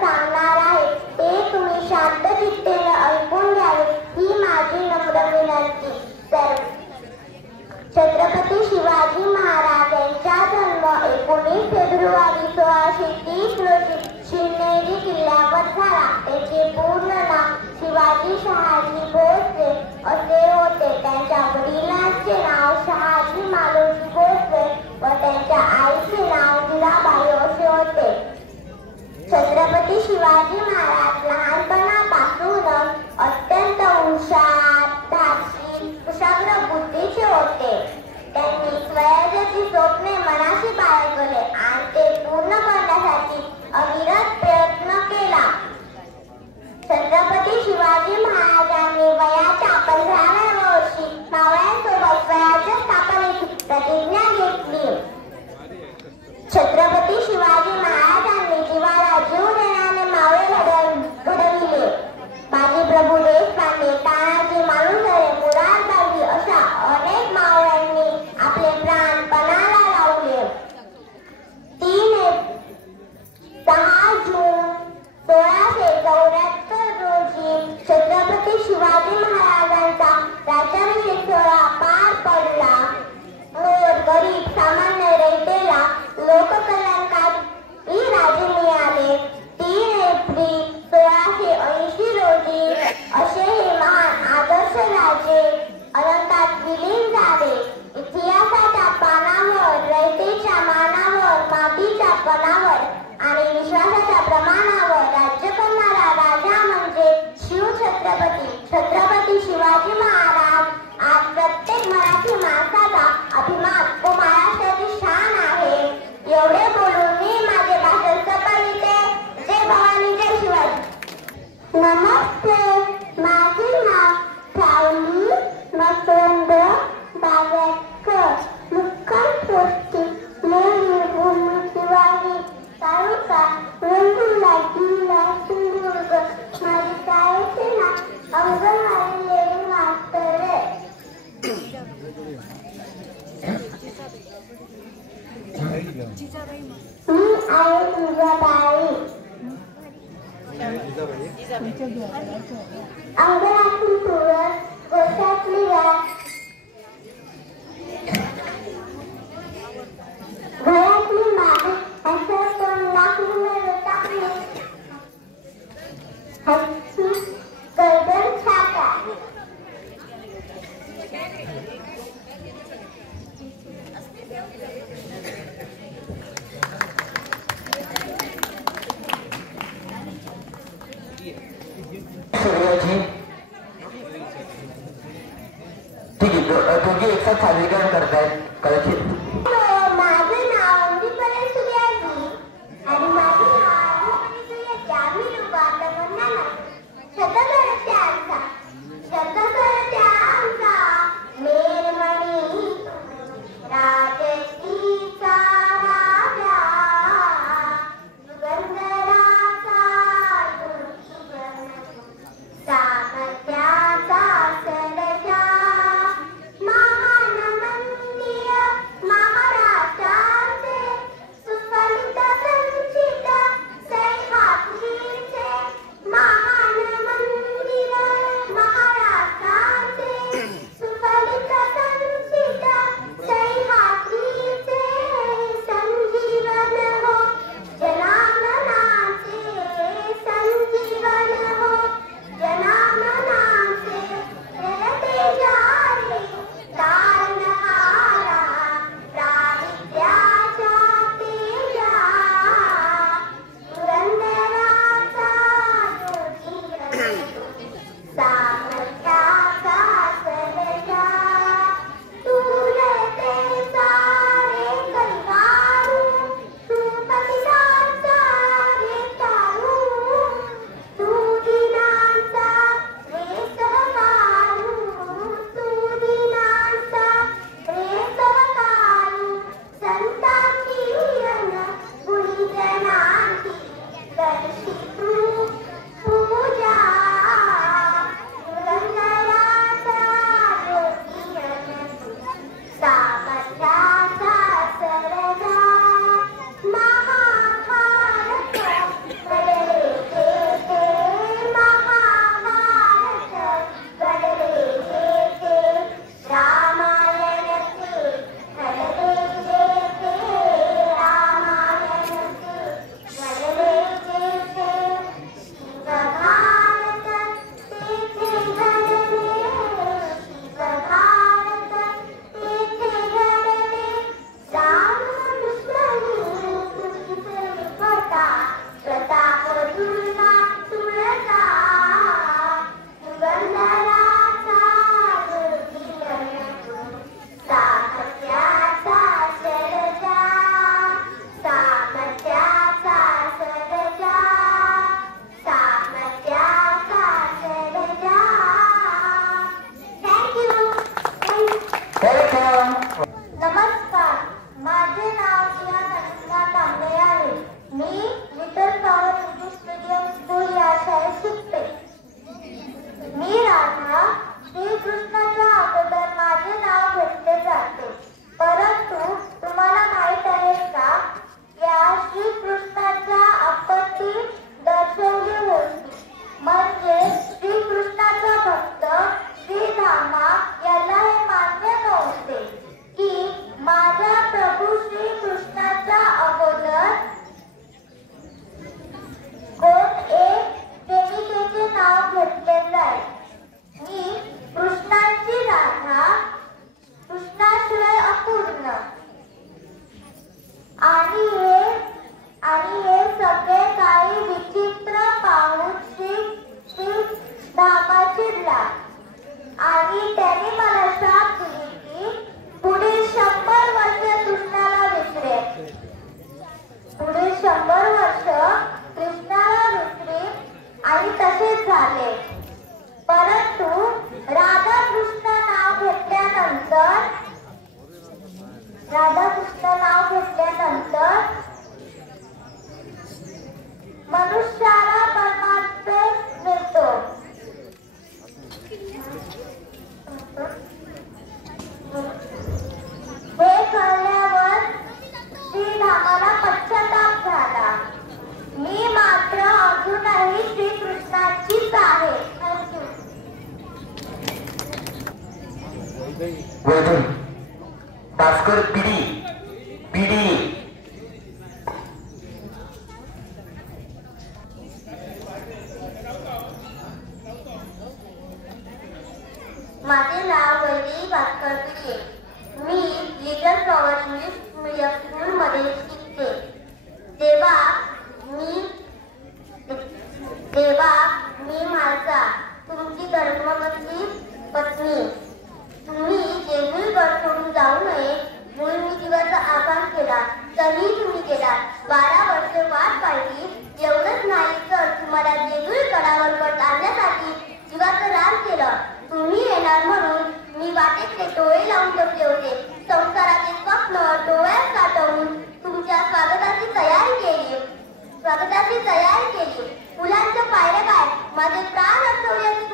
सांगणार आहे ते तुम्ही शांत चित्तेने ऐकून घ्यावे ही माझी नम्र विनंती. छत्रपती शिवाजी महाराज यांचा जन्म 19 फेब्रुवारी 1630 रोजी शिवनेरी किल्ल्यावर झाला. त्याचे पूर्ण नाव शिवाजी शहाजी भोसले असे होते. त्यांच्या वडिलांचे नाव शहाजी मालोजी भोसले व त्यांच्या आईचे नाव मीराबाई असे होते. छत्रपती शिवाजी महाराज लहानपणापासून अत्यंत हुशार, धाडसी, कुशाग्र बुद्धीचे होते. त्यांनी स्वराज्याची स्वप्ने मनाशी बाळगले आणि ते पूर्ण करण्यासाठी अविरत प्रयत्न केला. छत्रपती शिवाजी महाराजांनी वयाच्या 15व्या वर्षी मावळ्यांसोबत स्वराज्य स्थापनेची प्रतिज्ञा घेतली. छत्रपती शिवाजी महाराजांनी जीवाला जीव देण्याने मावळे घडविले. बाजीप्रभू देशपांडे, तानाजी मालुसरे, मुरारबाजी अशा अनेक मावळ्यांनी आपले प्राण पणाला लावले. 6 जून 1674 रोजी छत्रपती शिवाजी महाराजांचा राज्याभिषेक सोहळा पार पडला. गरीब सामान्य रयतेला लोककल्याणकारी राजे मिळाले. 3 एप्रिल 1680 रोजी असे हे महान आदर्श राजे अनंतात विलीन झाले. इतिहासाच्या पानावर, रयतेच्या मानावर, मातीच्या कणावर आणि विश्वासाच्या प्रमाणावर राज्य करणारा राजा म्हणजे छत्रपती शिवाजी महाराज. आज प्रत्येक मराठी माणसाचा अभिमान व महाराष्ट्राची शान आहे. एवढे बोलून मी माझे भाषण संपविते. जय भवानी, जय शिवाजी. नमस्ते, माझे नाव सावली मकरंद बागेकर, मुक्काम पोस्टी लेणी भूमी शिवाजी, तालुका वेंगुर्ला, जिल्हा सिंधुदुर्ग. माझे शाळेचे नाव अंगणवाडी लेणी मास्तर. मी आहे तुझ्याबाई. अंगणातली तुळस, गोठ्यातली गाय, घरातली माग, असं तोंडाकडे टाकले हत्ती गर्दन छाता. सूर्याजी ठीक आहे, दोघे एकसाथ सादरीकरण करतायत कदाचित. माझं नाव अंबिपले सूर्याजी आणि माझी आम्ही लोक आता म्हणणार शतकरत्यांचा मेरमणी राजकीचा राजा सुगंधराचा सामर्थ्याचा सरजा महान मंदिर महाराज वैदून भास्कर पिढी पिढी. माझे नाव वैदेही भास्कर पिढे. मी लिटल फ्लॉवर इंग्लिश मीडियम स्कूलमध्ये शिकते. देवा मी माझा तुमची धर्मपत्नी पत्नी. तुम्ही जेजुरीवर सोडून जाऊ नये म्हणून मी जीवाचा आभार केला, तरीही तुम्ही केला. 12 वर्षे वाट पाहिली. एवढंच नाही तर तुम्हाला जेजुरी गडावर आणण्यासाठी जीवाचं रान केलं. तुम्ही येणार म्हणून मी वाटेतले डोळे लावून बसले होते. संसाराचे स्वप्न डोळ्यात साठवून तुमच्या स्वागताची तयारी केली. फुलांच्या पायऱ्या काय माझे प्राण असवल्याची